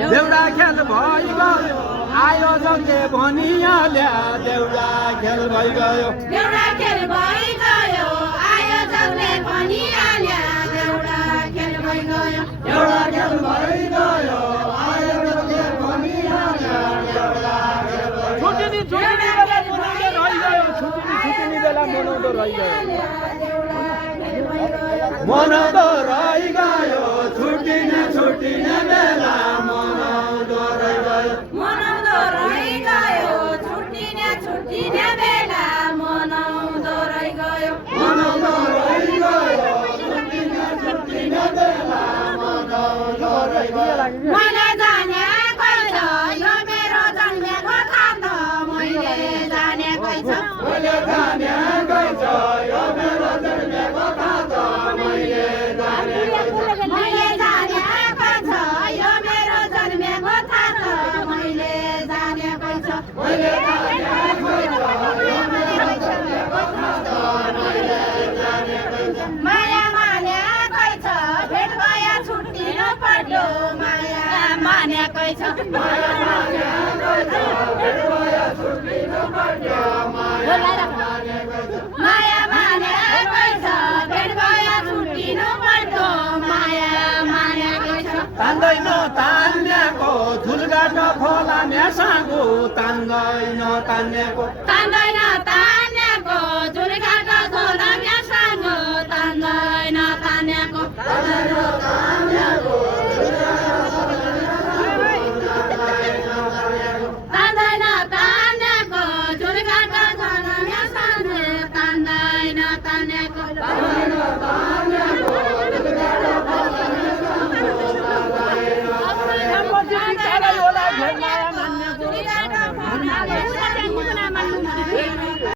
देउडा खेल भइगयो आयोजकले भनिहाल्यो देउडा खेल भइगयो देउडा खेल भइगयो आयोजकले भनिहाल्यो देउडा खेल भइगयो देउडा खेल भइगयो आयोजकले भनिहाल्यो देउडा खेल भइगयो छुट्टिनी बेला मनाउँदो रहिगयो मनाउँदो रहिगयो छुट्टिने बेला मनाउँदो रहिगयो मनाउँदो रहिगयो छुट्टिने बेला मनाउँदो रहिगयो मनाउँदो रहिगयो छुट्टिने बेला मनाउँदो रहिगयो मैले जानेकै छ यो मेरो जन्मेको थाहा त मैले जानेकै छ मैले जानेकै छ यो मेरो जन्मेको थाहा त मैले जानेकै छ मैले जानेकै छ यो मेरो जन्मेको थाहा त मैले जानेकै छ मैले जानेकै छ यो मेरो जन्मेको थाहा त मैले जानेकै छ माया मानेकै छ भेट भए छुट्टिनु पर्यो माया मानेकै छ माया मानेकै छ भेट भए छुट्टिनु पर्यो माया मानेकै छ माया मानेकै छ भेट भए छुट्टिनु पर्यो माया मानेकै छ तान्दैन तान्नेको झुलगाट खोला नेसागो तान्दैन तान्नेको तान्दैन